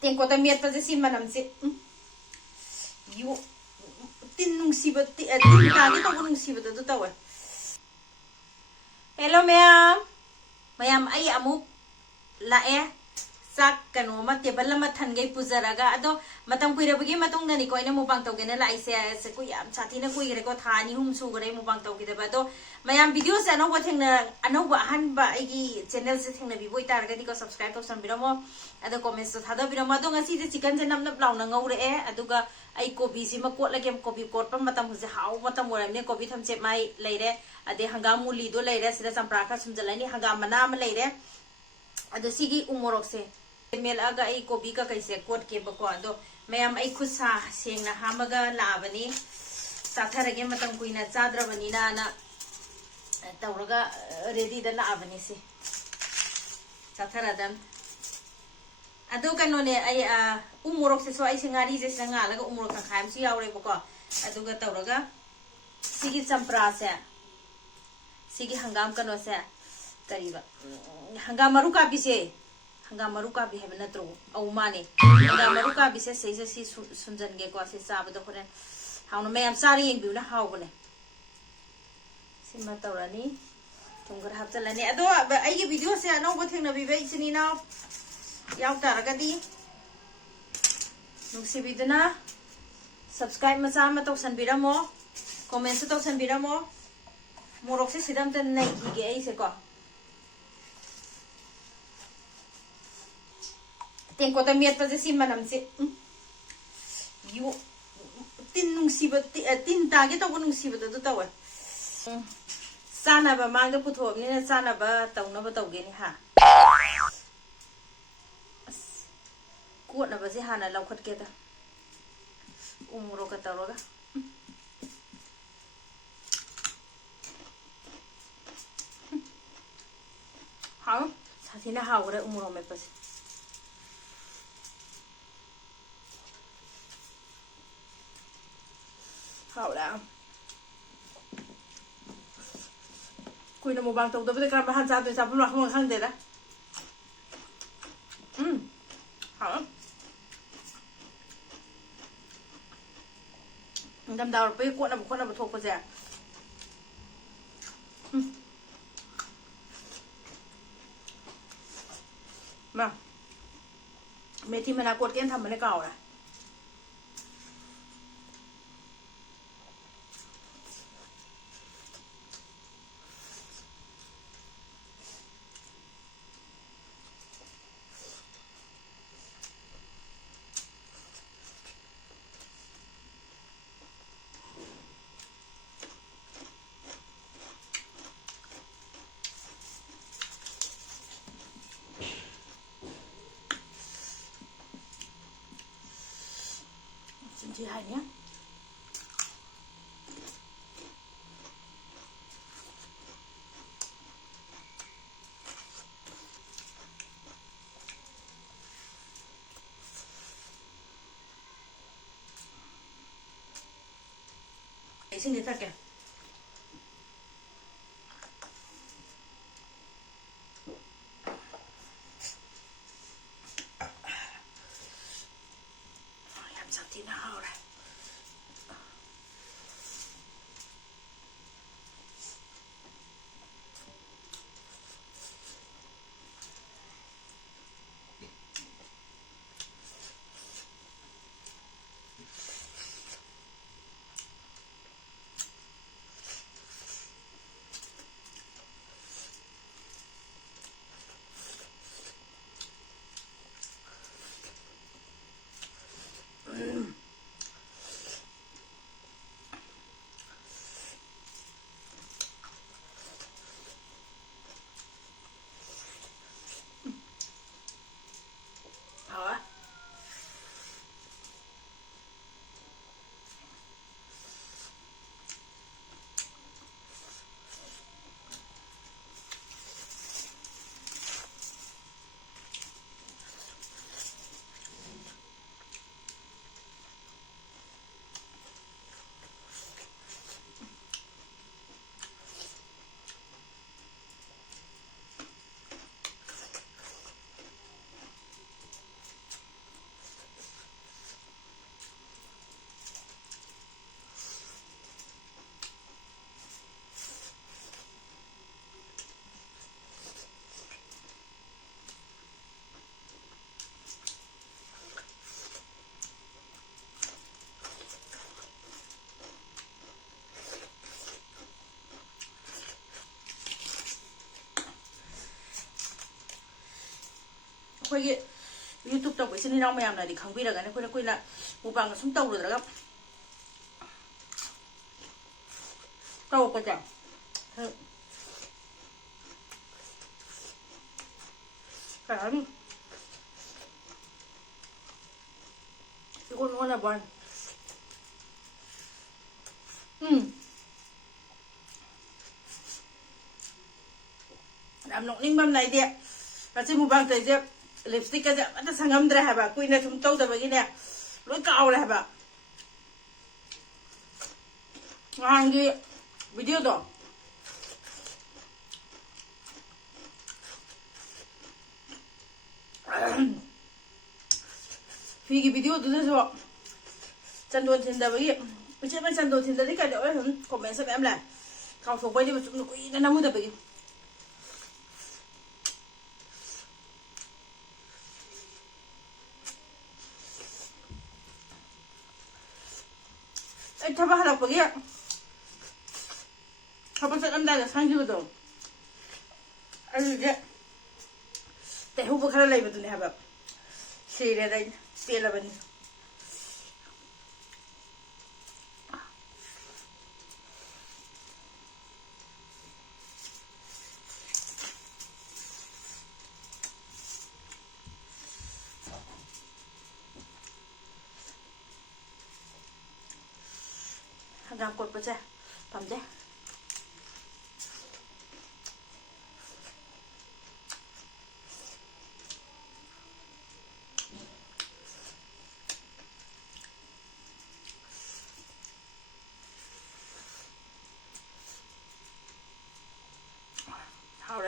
ꯇꯦꯡꯀꯣꯠꯇ ꯃꯦꯠꯄꯁꯦ ꯁꯤ ꯃꯅꯝꯁꯦ ꯇꯤꯟ ꯅꯨꯡꯁꯤꯕ ꯇꯤꯟ ꯇꯥꯒꯦ ꯇꯧꯕ ꯅꯨꯡꯁꯤꯕꯗꯣ ꯑꯗꯨ ꯇꯧꯋꯦ ꯍꯦꯜꯂꯣ ꯃꯌꯥꯝ ꯑꯩ ꯑꯃꯨꯛ ꯂꯥꯛꯑꯦ ꯆꯥꯛ ꯀꯩꯅꯣꯃ ꯇꯦꯕꯜ ꯑꯃ ꯊꯟꯒꯩ ꯄꯨꯖꯔꯒ ꯑꯗꯣ ꯃꯇꯝ ꯀꯨꯏꯔꯕꯒꯤ ꯃꯇꯨꯡꯗꯅꯤꯀꯣ ꯑꯩꯅ ꯃꯨꯛꯕꯥꯡ ꯇꯧꯒꯦꯅ ꯂꯥꯛꯏꯁꯦ ꯌꯥꯝ ꯁꯥꯊꯤꯅ ꯀꯨꯏꯈ꯭ꯔꯦꯀꯣ ꯊꯥ 2-3 ꯁꯨꯈ꯭ꯔꯦ ꯃꯨꯛꯕꯥꯡ ꯇꯧꯈꯤꯗꯕ ꯑꯗꯣ ꯃꯌꯥꯝ ꯚꯤꯗꯤꯑꯣꯁꯦ ꯑꯅꯧꯕ ꯑꯍꯥꯟꯕ ꯑꯩꯒꯤ ꯆꯦꯅꯦꯜꯁꯦ ꯊꯦꯡꯅꯕꯤꯕ ꯑꯣꯏꯇꯥꯔꯒꯗꯤꯀꯣ ꯁꯕꯁꯀ꯭ꯔꯥꯏꯕ ꯇꯧꯁꯟꯕꯤꯔꯝꯃꯣ ꯑꯗꯣ ꯀꯣꯃꯦꯟꯠꯁꯨ ꯊꯥꯗꯕꯤꯔꯝꯃꯣ ꯑꯗꯣ ꯉꯁꯤꯁꯦ ꯆꯤꯛꯀꯟꯁꯦ ꯅꯞ ꯅꯞ ꯂꯥꯎꯅ ꯉꯧꯔꯛꯑꯦ ꯑꯗꯨꯒ ꯑꯩ ꯀꯣꯕꯤꯁꯤꯃ ꯀꯣꯠꯂꯒꯦ ꯀꯣꯕꯤ ꯀꯣꯠꯄ ꯃꯇꯝ ꯍꯧꯖꯤꯛ ꯍꯥꯎꯕ ꯃꯇꯝ ꯑꯣꯏꯔꯕꯅꯤꯅ ꯀꯣꯕꯤ ꯊꯝꯆꯦꯠ ꯃꯥꯏ ꯂꯩꯔꯦ ꯑꯗꯩ ꯍꯪꯒꯥꯝ ꯃꯨꯂꯤꯗꯣ ꯂꯩꯔꯦ ꯁꯤꯗ ꯆꯝꯄ꯭ꯔꯥ ꯈꯔ ꯁꯨꯝꯖꯜꯂꯅꯤ ꯍꯪꯒꯥꯝ ꯃꯅꯥ ꯑꯃ ꯂꯩꯔꯦ ꯑꯗꯣ ꯁꯤꯒꯤ ꯎꯃꯣꯔꯣꯛꯁꯦ ꯃꯦꯜꯂꯛꯑꯒ ꯑꯩ ꯀꯣꯕꯤ ꯀꯀꯩꯁꯦ ꯀꯣꯠꯀꯦꯕꯀꯣ ꯑꯗꯣ ꯃꯌꯥꯝ ꯑꯩ ꯈꯨꯠ ꯁꯥ ꯁꯦꯡꯅ ꯍꯥꯝꯃꯒ ꯂꯥꯛꯑꯕꯅꯤ ꯆꯥꯊꯔꯒꯦ ꯃꯇꯝ ꯀꯨꯏꯅ ꯆꯥꯗ꯭ꯔꯕꯅꯤꯅ ꯇꯧꯔꯒ ꯔꯦꯗꯤꯗ ꯂꯥꯛꯑꯕꯅꯤ ꯁꯤ ꯆꯥꯊꯔꯗꯝ ꯑꯗꯣ ꯀꯩꯅꯣꯅꯦ ꯑꯩ ꯎꯃꯣꯔꯣꯛꯁꯤꯁꯨ ꯑꯩꯁꯦ ꯉꯥꯔꯤꯁꯦ ꯁꯤꯗ ꯉꯥꯜꯂꯒ ꯎꯃꯣꯔꯣꯛ ꯇꯪꯈꯥꯏ ꯑꯃꯁꯨ ꯌꯥꯎꯔꯦꯕꯀꯣ ꯑꯗꯨꯒ ꯇꯧꯔꯒ ꯁꯤꯒꯤ ꯆꯝꯄ꯭ꯔꯥꯁꯦ ꯁꯤꯒꯤ ꯍꯪꯒꯥꯝ ꯀꯩꯅꯣꯁꯦ ꯀꯔꯤꯕ ꯍꯪꯒꯥꯝ ꯃꯔꯨ ꯀꯥꯕꯤꯁꯦ hanggang marukabi heba natro au mane hanggang marukabi se se si sunjange ko se sabado horen hawno mayam sari yeng biuna hawbone sima tawrani tungar hapchalani ado aigi video se anauba thengna bibe isini na yaw taragadi nungsibiduna subscribe macha ma tawsanbiramo comment su tawsanbiramo morok se sidam tan nai ki ai se ko ꯇꯦꯡꯀꯣꯠꯇ ꯃꯦꯠꯄꯁꯦ ꯁꯤ ꯃꯅꯝꯁꯦ ꯇꯤꯟ ꯅꯨꯡꯁꯤꯕ ꯇꯤꯟ ꯇꯥꯒꯦ ꯇꯧꯕ ꯅꯨꯡꯁꯤꯕꯗꯣ ꯑꯗꯨ ꯇꯧꯋꯦ ꯆꯥꯅꯕ ꯃꯥꯡꯗ ꯄꯨꯊꯣꯛꯑꯕꯅꯤꯅ ꯆꯥꯅꯕ ꯇꯧꯅꯕ ꯇꯧꯒꯦꯅꯤ ꯍꯥ ꯑꯁ ꯀꯣꯠꯅꯕꯁꯦ ꯍꯥꯟꯅ ꯂꯧꯈꯠꯀꯦꯗ ꯎ ꯃꯣꯔꯣꯛꯀ ꯇꯧꯔꯒ ꯍꯥꯎ ꯁꯥꯊꯤꯅ ꯍꯥꯎꯈ꯭ರೆ ꯎ ꯃꯣꯔꯣꯛ ꯃꯦꯠꯄꯁꯦ hậu quỳ là một bằng tàu tôi cam han sao tôi sao cũng không khăn thế đó hả đâm đầu với cuộn là một thuộc vào rẻ mà mấy thì mình là cuộn cái thầm mình cầu này chị hay nhé xin đi thật kìa làm sao thì nào này ꯑꯩꯈꯣꯏꯒꯤ YouTube ꯇꯧꯕ ꯏꯆꯤꯟ ꯏꯅꯥꯎ ꯃꯌꯥꯝꯅꯗꯤ ꯈꯪꯕꯤꯔꯒꯅꯤ ꯑꯩꯈꯣꯏꯅ ꯀꯨꯏꯅ ꯃꯨꯛꯕꯥꯡꯒ ꯁꯨꯝ ꯇꯧꯔꯨꯗ꯭ꯔꯒ ꯇꯧꯔꯛꯄꯁꯦ ꯀꯩ ꯍꯥꯏꯅꯤ 이건 원해 봐. ꯌꯥꯝ ꯅꯣꯛꯅꯤꯡꯕ ꯑꯃ ꯂꯩꯗꯤ ꯉꯁꯤ ꯃꯨꯛꯕꯥꯡ ꯇꯧꯔꯤꯁꯦ ꯂꯤꯞꯁꯇꯤꯛꯀꯁꯦ ꯑꯃꯠꯇ ꯁꯪꯉꯝꯗ꯭ꯔꯦ ꯍꯥꯏꯕ ꯀꯨꯏꯅ ꯁꯨꯝ ꯇꯧꯗꯕꯒꯤꯅꯦ ꯂꯣꯏ ꯀꯥꯎꯔꯦ ꯍꯥꯏꯕ ꯅꯍꯥꯟꯒꯤ ꯚꯤꯗꯤꯑꯣꯗꯣ ꯐꯤꯒꯤ ꯚꯤꯗꯤꯑꯣꯗꯨꯗꯁꯨ ꯆꯟꯗꯣꯟ ꯊꯤꯟꯗꯕꯒꯤ ꯏꯆꯦ ꯃ ꯆꯟꯗꯣꯟ ꯊꯤꯟꯗꯗꯤ ꯀꯩꯗꯧꯋꯦ ꯁꯨꯝ ꯀꯣꯃꯦꯟꯁ ꯃꯌꯥꯝ ꯂꯥꯛꯑꯦ ꯀꯥꯎꯊꯣꯛꯄꯩꯅꯦꯕ ꯆꯨꯝꯅ ꯀꯨꯏꯅ ꯅꯝꯃꯨꯗꯕꯒꯤ ꯑꯩ ꯊꯕꯛ ꯍꯜꯂꯛꯄꯒꯤ ꯊꯕꯛ ꯆꯠꯂꯝꯗꯥꯏꯗ ꯁꯪꯈꯤꯕꯗꯣ ꯑꯗꯨꯗꯤ ꯇꯩꯍꯧꯕ ꯈꯔ ꯂꯩꯕꯗꯨꯅꯦ ꯍꯥꯏꯕ ꯁꯤꯔꯦꯗ ꯑꯩ ꯄꯦꯜꯂꯕꯅꯤ ꯍꯪꯒꯥꯝ ꯀꯣꯠꯄꯁꯦ ꯄꯥꯝꯖꯩ hào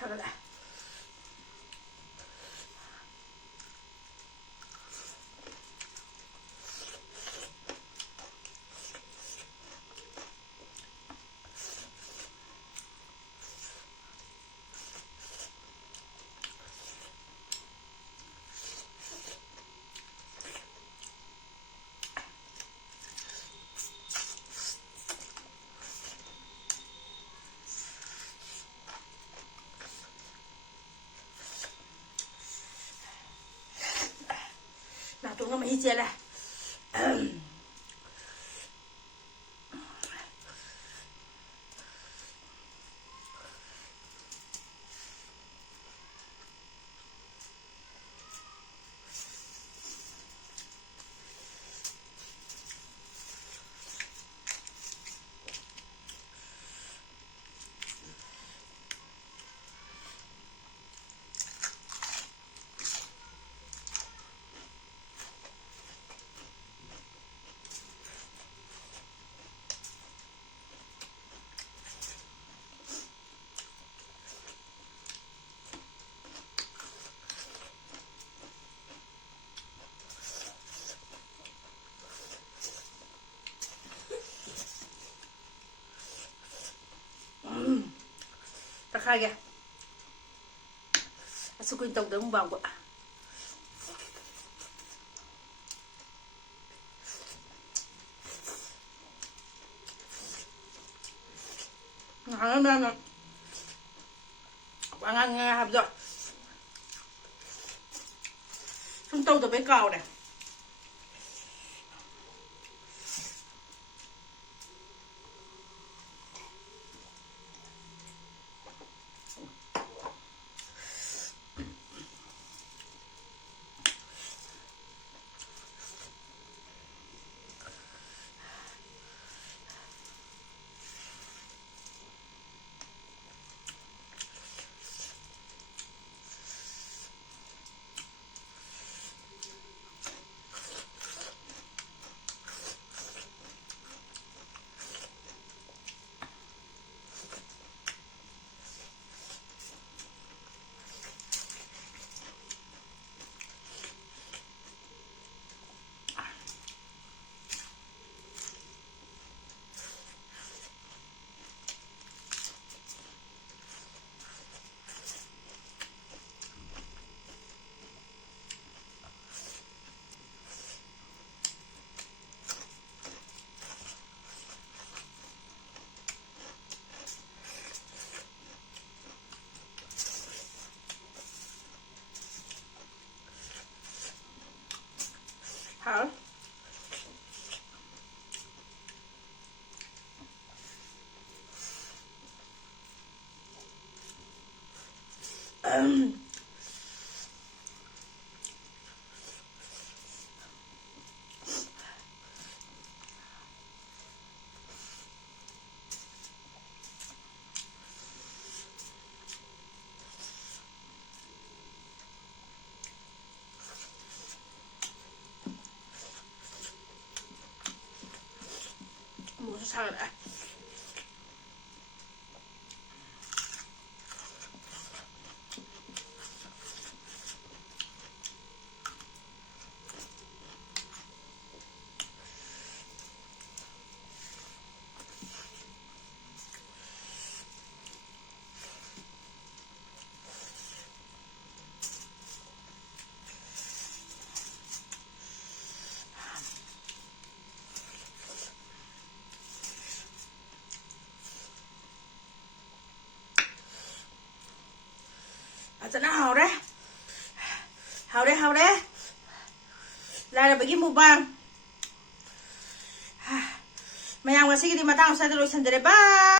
sao rồi đây nào tụi nó mới chia ra takage asukuin tawdang bangwa ngang ngang hấp rồi chúng tôi được cái cầu này 무슨 사과래? Thật nó hào đấy. Hào đấy. Lại là bởi cái mù băng. Mày ăn mà xí cái gì mà tao sao tao lôi sân để ba.